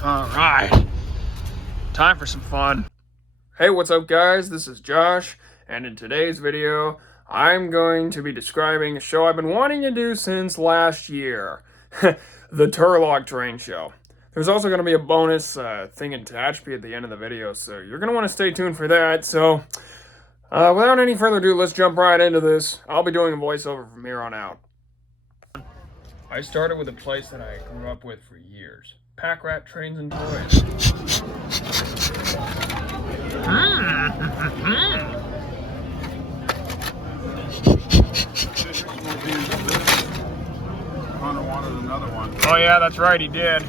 Alright, time for some fun. Hey, what's up guys? This is Josh, and in today's video, I'm going to be describing a show I've been wanting to do since last year. The Turlock train show. There's also going to be a bonus thing in Tehachapi at the end of the video, so you're going to want to stay tuned for that. So, without any further ado, let's jump right into this. I'll be doing a voiceover from here on out. I started with a place that I grew up with for years. Pack rat trains and toys. Connor wanted another one. Oh yeah, that's right, he did.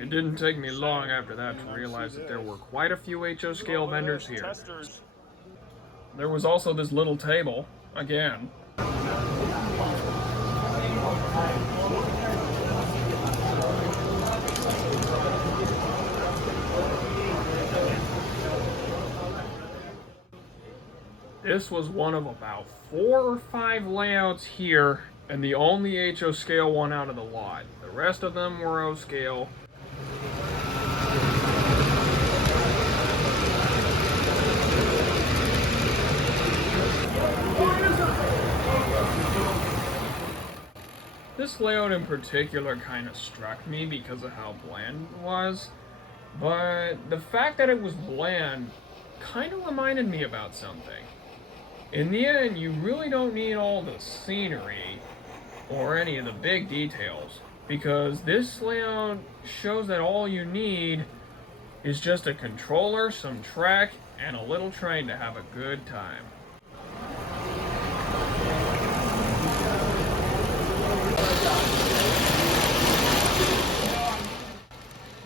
It didn't take me long after that to realize that there were quite a few HO scale vendors here. There was also this little table, again. This was one of about 4 or 5 layouts here, and the only HO scale one out of the lot. The rest of them were O scale. This layout in particular kind of struck me because of how bland it was, but the fact that it was bland kind of reminded me about something. In the end, you really don't need all the scenery or any of the big details, because this layout shows that all you need is just a controller, some track, and a little train to have a good time.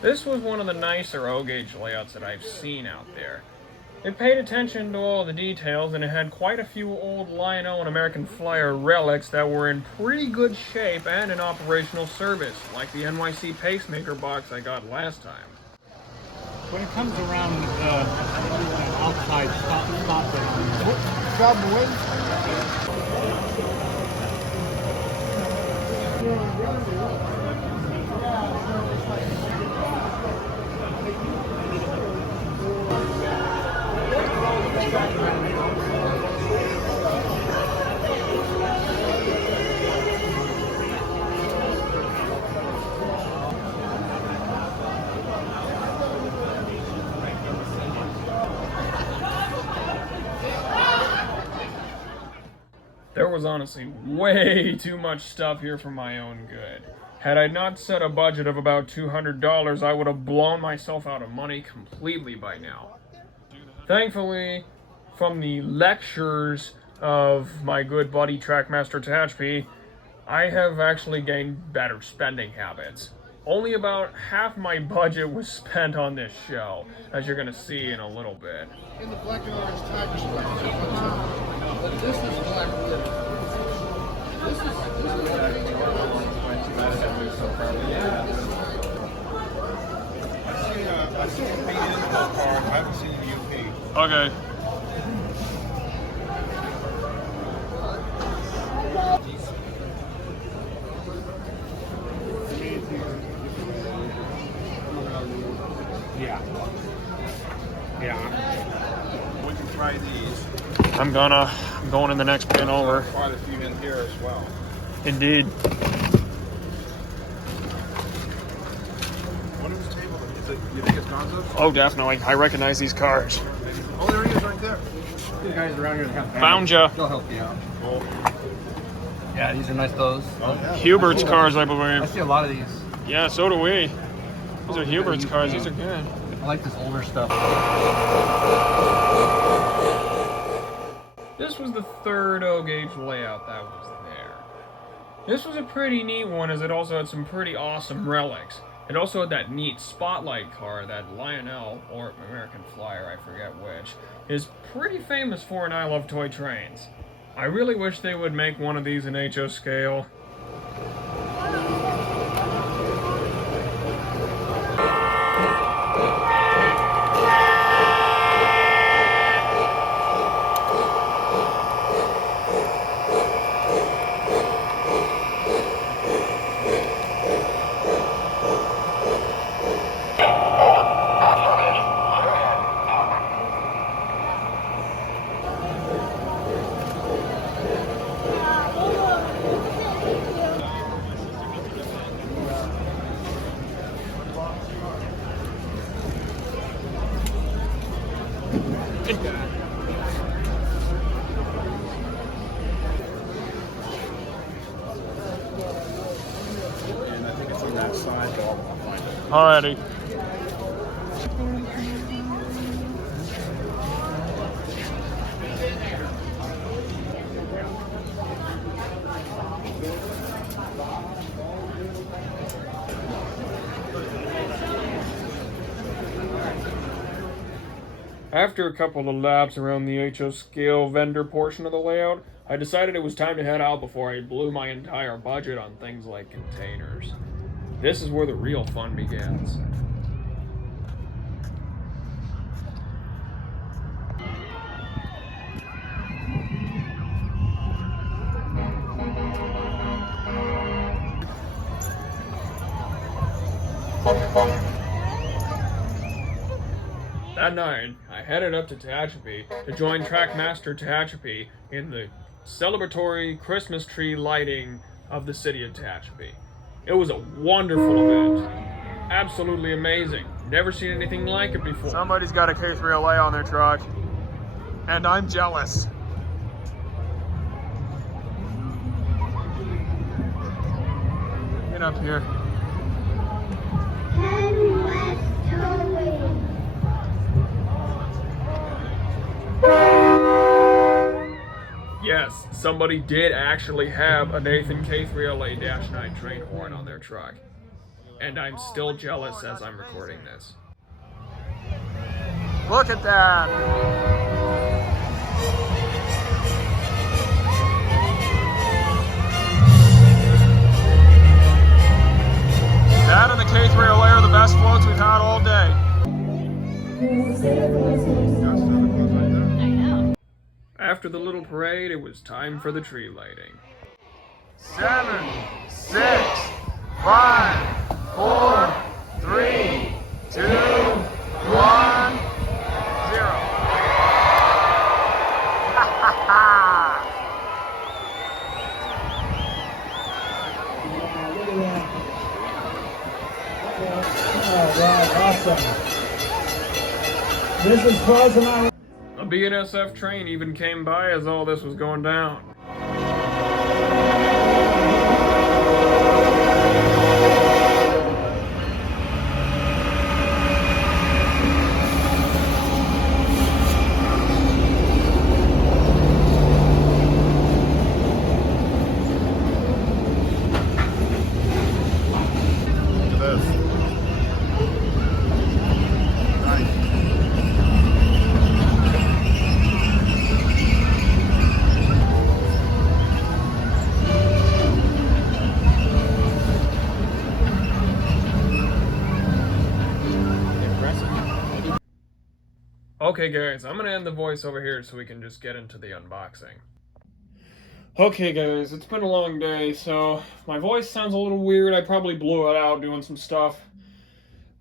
This was one of the nicer O-gauge layouts that I've seen out there. It paid attention to all the details, and it had quite a few old Lionel and American Flyer relics that were in pretty good shape and in operational service, like the NYC pacemaker box I got last time. When it comes around outside stop it. Grab the wind. There was honestly way too much stuff here for my own good. Had I not set a budget of about $200, I would have blown myself out of money completely by now. Thankfully, from the lectures of my good buddy Trackmaster Tehachapi, I have actually gained better spending habits. Only about half my budget was spent on this show, as you're going to see in a little bit. In the black and orange tiger spot. But this is black wood. This is I've seen it painted in the car. I haven't seen the UP. Okay. Yeah. We can try these. I'm going in the next bin over. Quite a few in here as well. Indeed. What is this table? Is it, you think it's Gonzo's? Oh, definitely. I recognize these cars. Oh, there he is right there. These guys around here that have Found ya. They'll help you out. Cool. Yeah, these are nice those. Oh, yeah. Hubert's cars, I I believe. see a lot of these. Yeah, so do we. These are Hubert's cars. These are good. I like this older stuff. This was the third O-gauge layout that was there. This was a pretty neat one, as it also had some pretty awesome relics. It also had that neat spotlight car that Lionel, or American Flyer, I forget which, is pretty famous for, and I love toy trains. I really wish they would make one of these in HO scale. Alrighty. After a couple of laps around the HO scale vendor portion of the layout, I decided it was time to head out before I blew my entire budget on things like containers. This is where the real fun begins. That night, I headed up to Tehachapi to join Trackmaster Tehachapi in the celebratory Christmas tree lighting of the city of Tehachapi. It was a wonderful event. Absolutely amazing. Never seen anything like it before. Somebody's got a K3LA on their truck, and I'm jealous. Get up here. Yes, somebody did actually have a Nathan K3LA-9 train horn on their truck. And I'm still jealous as I'm recording this. Look at that! That and the K3LA are the best floats we've had all day. After the little parade, it was time for the tree lighting. 7, 6, 5, 4, 3, 2, 1, 0. Alright, awesome. This is closing out. A BNSF train even came by as all this was going down. Okay guys, I'm gonna end the voice over here so we can just get into the unboxing. Okay guys, it's been a long day, so my voice sounds a little weird. I probably blew it out doing some stuff.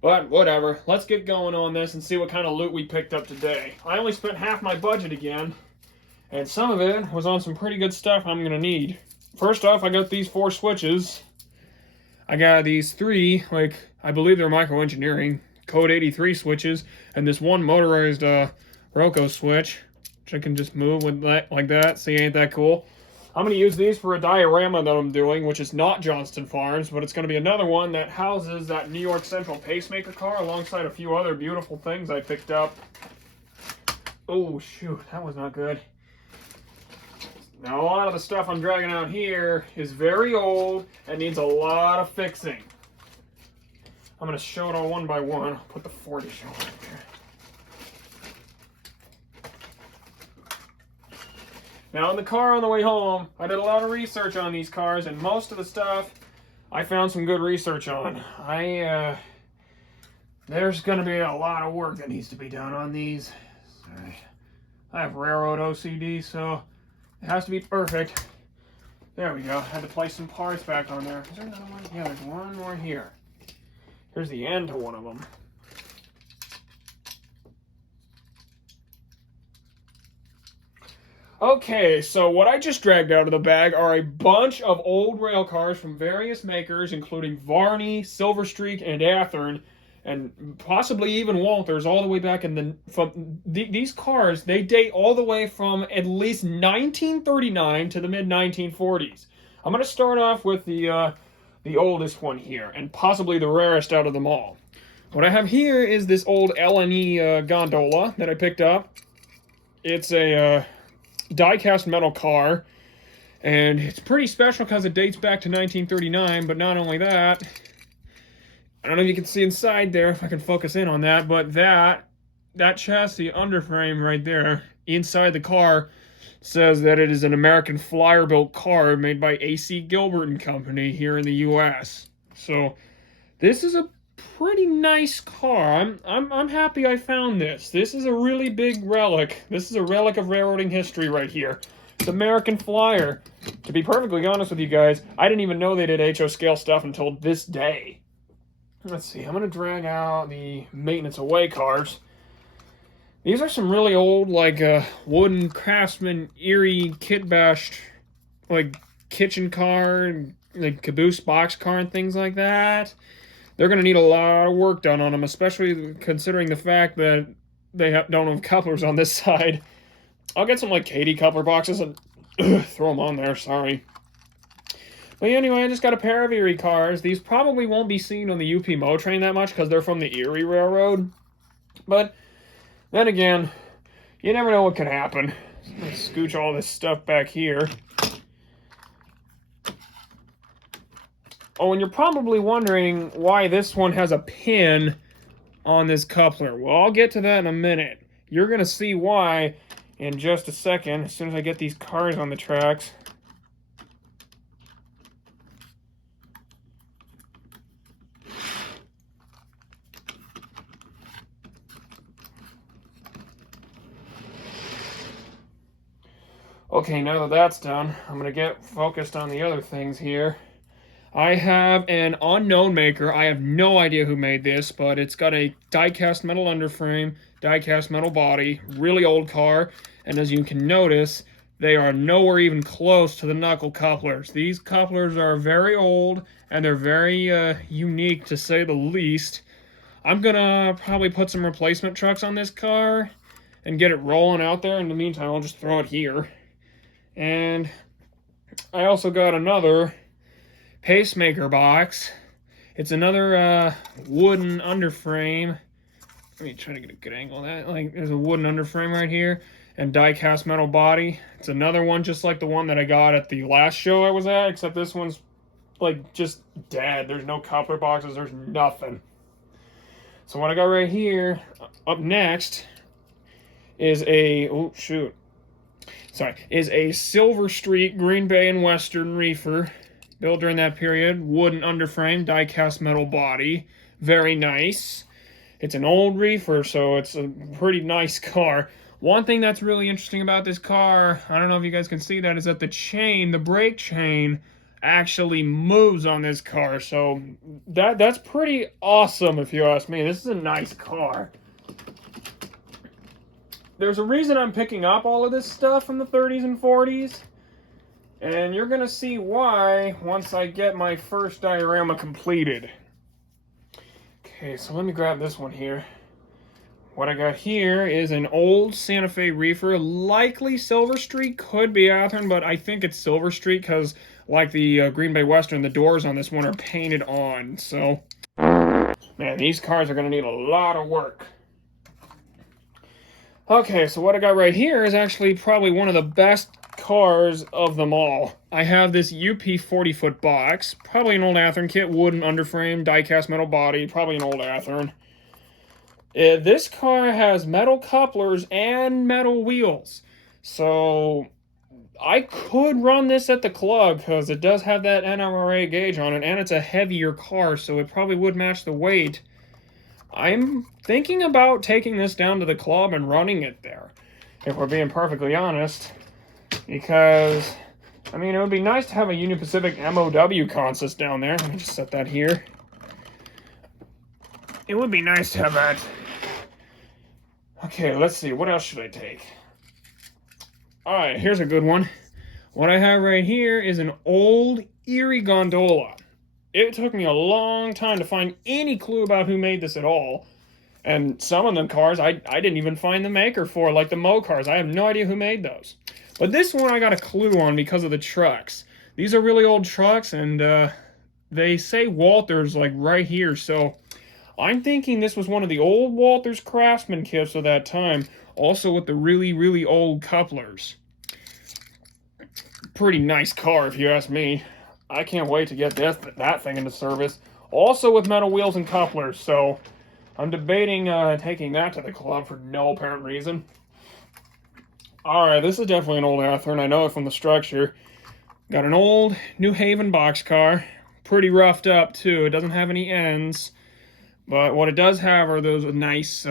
But whatever, let's get going on this and see what kind of loot we picked up today. I only spent half my budget again, and some of it was on some pretty good stuff I'm gonna need. First off, I got these 4 switches. I got these 3, I believe they're micro-engineering, code 83 switches, and this one motorized Roku switch, which I can just move with that, like that. See, ain't that cool? I'm going to use these for a diorama that I'm doing, which is not Johnston Farms, but it's going to be another one that houses that New York Central pacemaker car alongside a few other beautiful things I picked up. Oh, shoot, that was not good. Now, a lot of the stuff I'm dragging out here is very old and needs a lot of fixing. I'm going to show it all one by one. I'll put the 40 show right there. Now in the car on the way home, I did a lot of research on these cars, and most of the stuff I found some good research on. There's going to be a lot of work that needs to be done on these. Sorry. I have railroad OCD, so it has to be perfect. There we go. I had to place some parts back on there. Is there another one? Yeah, there's one more here. Here's the end to one of them. Okay, so what I just dragged out of the bag are a bunch of old rail cars from various makers, including Varney, Silverstreak, and Athearn, and possibly even Walters, all the way back in these cars, they date all the way from at least 1939 to the mid-1940s. I'm going to start off with the the oldest one here, and possibly the rarest out of them all. What I have here is this old L&E gondola that I picked up. It's a die-cast metal car, and it's pretty special because it dates back to 1939, but not only that, I don't know if you can see inside there, if I can focus in on that, but that chassis underframe right there, inside the car, says that it is an American Flyer-built car made by A.C. Gilbert and Company here in the U.S. So, this is a pretty nice car. I'm happy I found this. This is a really big relic. This is a relic of railroading history right here. It's American Flyer. To be perfectly honest with you guys, I didn't even know they did HO scale stuff until this day. Let's see, I'm going to drag out the maintenance away cars. These are some really old, like, wooden Craftsman Erie kit bashed, like, kitchen car, like, caboose box car and things like that. They're going to need a lot of work done on them, especially considering the fact that they don't have couplers on this side. I'll get some, like, Katie coupler boxes and throw them on there, sorry. But anyway, I just got a pair of Erie cars. These probably won't be seen on the UP Mo train that much because they're from the Erie Railroad. But then again, you never know what could happen. Let's scooch all this stuff back here. Oh, and you're probably wondering why this one has a pin on this coupler. Well, I'll get to that in a minute. You're going to see why in just a second, as soon as I get these cars on the tracks. Okay, now that that's done, I'm going to get focused on the other things here. I have an unknown maker. I have no idea who made this, but it's got a die-cast metal underframe, die-cast metal body, really old car, and as you can notice, they are nowhere even close to the knuckle couplers. These couplers are very old, and they're very unique, to say the least. I'm going to probably put some replacement trucks on this car and get it rolling out there. In the meantime, I'll just throw it here. And I also got another pacemaker box. It's another wooden underframe. Let me try to get a good angle of that. Like, there's a wooden underframe right here and die-cast metal body. It's another one just like the one that I got at the last show I was at, except this one's like just dead. There's no coupler boxes, there's nothing. So what I got right here, up next, is a, is a Silver Street Green Bay and Western reefer, built during that period, wooden underframe, die-cast metal body, very nice. It's an old reefer, so it's a pretty nice car. One thing that's really interesting about this car, I don't know if you guys can see that, is that the chain, the brake chain, actually moves on this car, so that's pretty awesome if you ask me. This is a nice car. There's a reason I'm picking up all of this stuff from the 30s and 40s, and you're going to see why once I get my first diorama completed. Okay, so let me grab this one here. What I got here is an old Santa Fe reefer, likely Silver Street, could be Athearn, but I think it's Silver Street because, like the Green Bay Western, the doors on this one are painted on, so man, these cars are going to need a lot of work. Okay, so what I got right here is actually probably one of the best cars of them all. I have this UP 40-foot box, probably an old Athearn kit, wooden underframe, die-cast metal body, probably an old Athearn. This car has metal couplers and metal wheels, so I could run this at the club because it does have that NRA gauge on it, and it's a heavier car, so it probably would match the weight. I'm thinking about taking this down to the club and running it there, if we're being perfectly honest, because, I mean, it would be nice to have a Union Pacific MOW consist down there. Let me just set that here. It would be nice to have that. Okay, let's see, what else should I take? Alright, here's a good one. What I have right here is an old Erie gondola. It took me a long time to find any clue about who made this at all. And some of them cars, I didn't even find the maker for, like the Mo cars. I have no idea who made those. But this one I got a clue on because of the trucks. These are really old trucks, and they say Walters like right here, so I'm thinking this was one of the old Walters Craftsman kits of that time, also with the really, really old couplers. Pretty nice car, if you ask me. I can't wait to get that thing into service. Also with metal wheels and couplers, so I'm debating taking that to the club for no apparent reason. Alright, this is definitely an old Athearn. I know it from the structure. Got an old New Haven boxcar. Pretty roughed up, too. It doesn't have any ends. But what it does have are those nice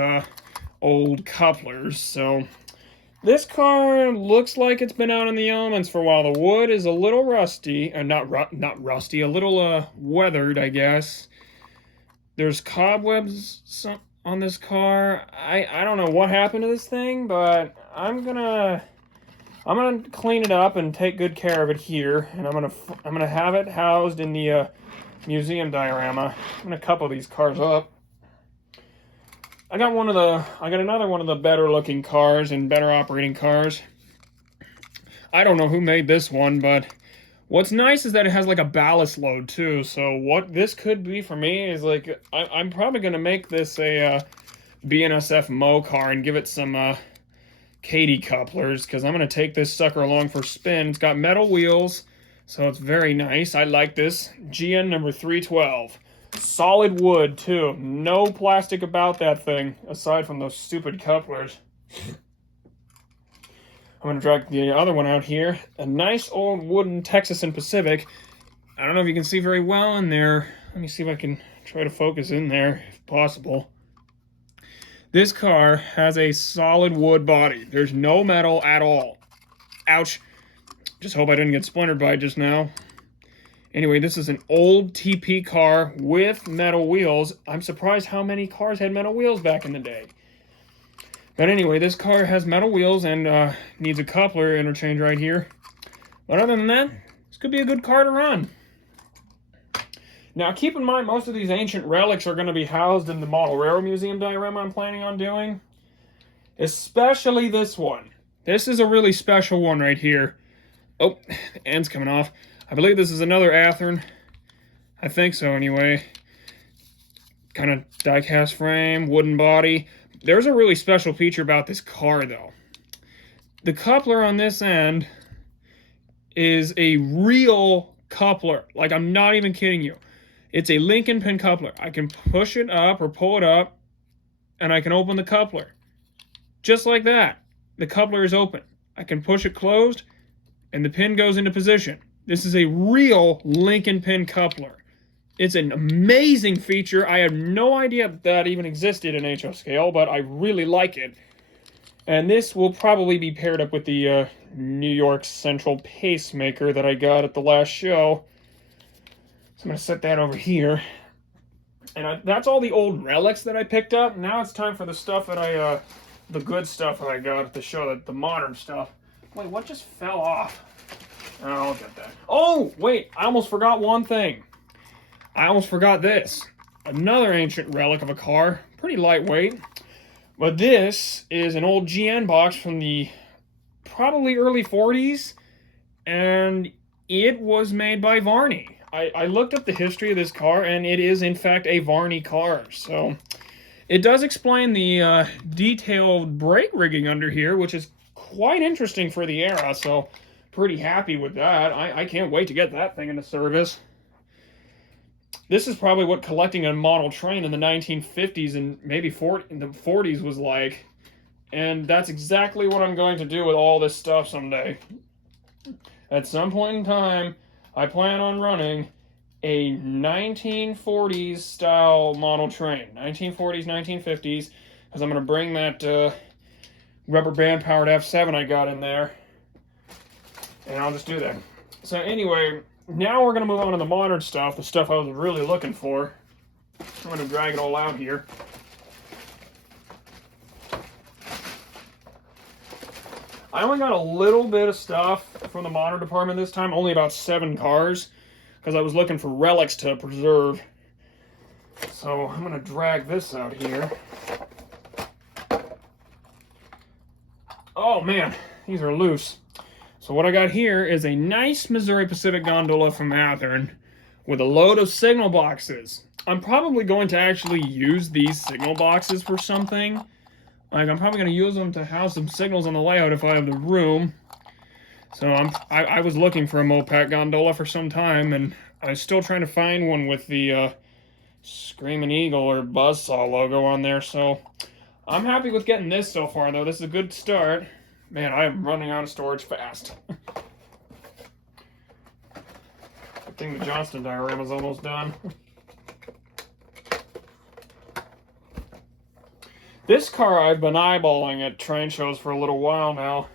old couplers. So this car looks like it's been out in the elements for a while. The wood is a little rusty. Not rusty. A little weathered, I guess. There's cobwebs on this car. I don't know what happened to this thing, but I'm gonna clean it up and take good care of it here, and I'm gonna have it housed in the museum diorama. I'm gonna couple these cars up. I got another one of the better looking cars and better operating cars. I don't know who made this one, but what's nice is that it has like a ballast load too. So what this could be for me is like I'm probably gonna make this a BNSF Mo car and give it some Katy couplers, because I'm going to take this sucker along for a spin. It's got metal wheels, so it's very nice. I like this. GN number 312. Solid wood, too. No plastic about that thing, aside from those stupid couplers. I'm going to drag the other one out here. A nice old wooden Texas and Pacific. I don't know if you can see very well in there. Let me see if I can try to focus in there, if possible. This car has a solid wood body. There's no metal at all. Ouch. Just hope I didn't get splintered by it just now. Anyway, this is an old TP car with metal wheels. I'm surprised how many cars had metal wheels back in the day. But anyway, this car has metal wheels and needs a coupler interchange right here. But other than that, this could be a good car to run. Now, keep in mind, most of these ancient relics are going to be housed in the Model Railroad Museum diorama I'm planning on doing. Especially this one. This is a really special one right here. Oh, the end's coming off. I believe this is another Athearn. I think so, anyway. Kind of die-cast frame, wooden body. There's a really special feature about this car, though. The coupler on this end is a real coupler. Like, I'm not even kidding you. It's a Lincoln pin coupler. I can push it up or pull it up, and I can open the coupler. Just like that. The coupler is open. I can push it closed, and the pin goes into position. This is a real Lincoln pin coupler. It's an amazing feature. I had no idea that even existed in HO scale, but I really like it. And this will probably be paired up with the New York Central pacemaker that I got at the last show. I'm going to set that over here. And that's all the old relics that I picked up. Now it's time for the stuff that the good stuff that I got at the show, the modern stuff. Wait, what just fell off? Oh, I'll get that. Oh, wait, I almost forgot one thing. I almost forgot this. Another ancient relic of a car. Pretty lightweight. But this is an old GN box from the probably early 40s. And it was made by Varney. I looked up the history of this car, and it is, in fact, a Varney car. So, it does explain the detailed brake rigging under here, which is quite interesting for the era. So, pretty happy with that. I can't wait to get that thing into service. This is probably what collecting a model train in the 1950s and maybe in the 40s was like. And that's exactly what I'm going to do with all this stuff someday. At some point in time, I plan on running a 1940s style model train. 1940s, 1950s, because I'm going to bring that rubber band powered F7 I got in there. And I'll just do that. So anyway, now we're going to move on to the modern stuff, the stuff I was really looking for. I'm going to drag it all out here. I only got a little bit of stuff from the modern department this time, only about 7 cars, because I was looking for relics to preserve. So I'm going to drag this out here. Oh man, these are loose. So what I got here is a nice Missouri Pacific gondola from Athearn with a load of signal boxes. I'm probably going to actually use these signal boxes for something. Like, I'm probably going to use them to house some signals on the layout if I have the room. So I was looking for a Mopac gondola for some time, and I was still trying to find one with the Screaming Eagle or Buzzsaw logo on there. So I'm happy with getting this so far, though. This is a good start. Man, I am running out of storage fast. Good thing the Johnston diorama's almost done. This car I've been eyeballing at train shows for a little while now.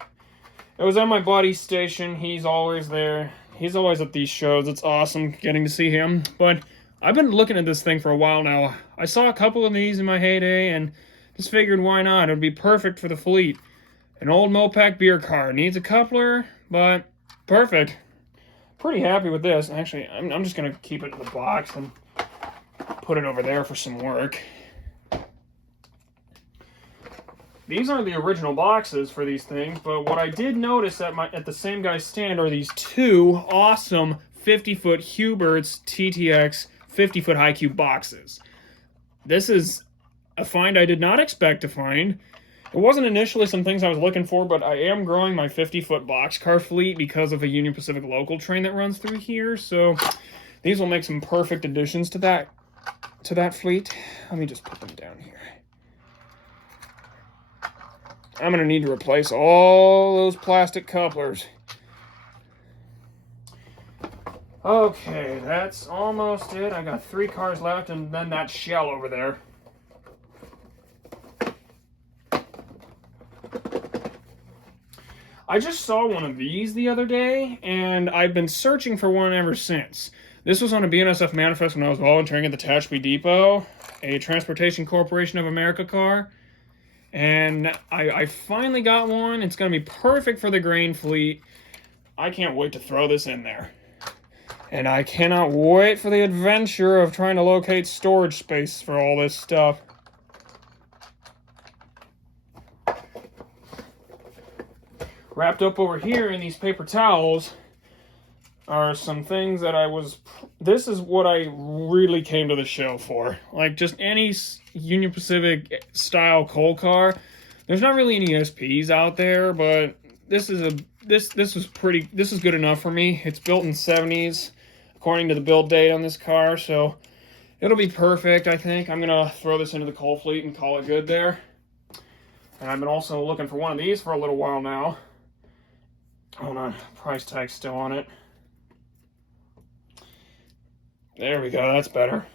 It was at my buddy's station. He's always there. He's always at these shows. It's awesome getting to see him. But I've been looking at this thing for a while now. I saw a couple of these in my heyday and just figured why not. It would be perfect for the fleet. An old Mopac beer car. Needs a coupler, but perfect. Pretty happy with this. Actually, I'm just going to keep it in the box and put it over there for some work. These aren't the original boxes for these things, but what I did notice at the same guy's stand are these two awesome 50-foot Hubert's TTX 50-foot high cube boxes. This is a find I did not expect to find. It wasn't initially some things I was looking for, but I am growing my 50-foot boxcar fleet because of a Union Pacific local train that runs through here, so these will make some perfect additions to that fleet. Let me just put them down here. I'm going to need to replace all those plastic couplers. Okay, that's almost it. I got 3 cars left and then that shell over there. I just saw one of these the other day, and I've been searching for one ever since. This was on a BNSF manifest when I was volunteering at the Tehachapi Depot, a Transportation Corporation of America car. And I finally got one. It's going to be perfect for the grain fleet. I can't wait to throw this in there. And I cannot wait for the adventure of trying to locate storage space for all this stuff. Wrapped up over here in these paper towels are some things that this is what I really came to the show for. Like, just any Union Pacific style coal car. There's not really any SPs out there, but this is good enough for me. It's built in the 70s, according to the build date on this car, so it'll be perfect, I think. I'm gonna throw this into the coal fleet and call it good there. And I've been also looking for one of these for a little while now. Hold on, price tag's still on it. There we go, that's better.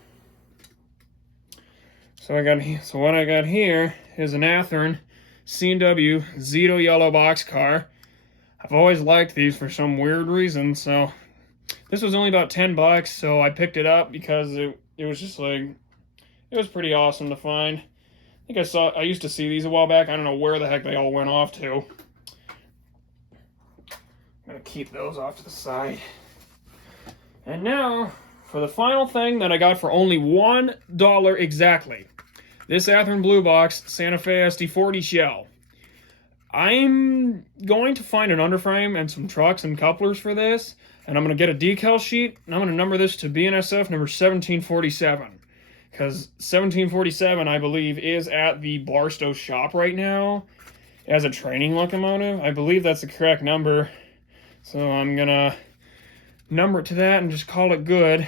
So what I got here is an Athearn C&W Zito yellow boxcar. I've always liked these for some weird reason, so this was only about $10, so I picked it up because it was just like, it was pretty awesome to find. I used to see these a while back. I don't know where the heck they all went off to. I'm gonna keep those off to the side. And now, for the final thing that I got for only $1 exactly. This Athearn Blue Box Santa Fe SD40 shell. I'm going to find an underframe and some trucks and couplers for this, and I'm going to get a decal sheet, and I'm going to number this to BNSF number 1747. Because 1747, I believe, is at the Barstow shop right now as a training locomotive. I believe that's the correct number. So I'm going to number it to that and just call it good.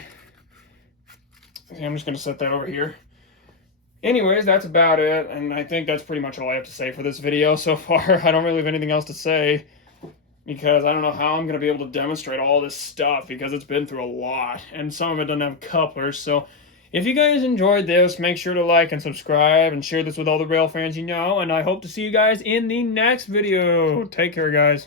I'm just going to set that over here. Anyways, that's about it, and I think that's pretty much all I have to say for this video so far. I don't really have anything else to say, because I don't know how I'm going to be able to demonstrate all this stuff, because it's been through a lot, and some of it doesn't have couplers. So if you guys enjoyed this, make sure to like and subscribe, and share this with all the rail fans you know, and I hope to see you guys in the next video. Take care, guys.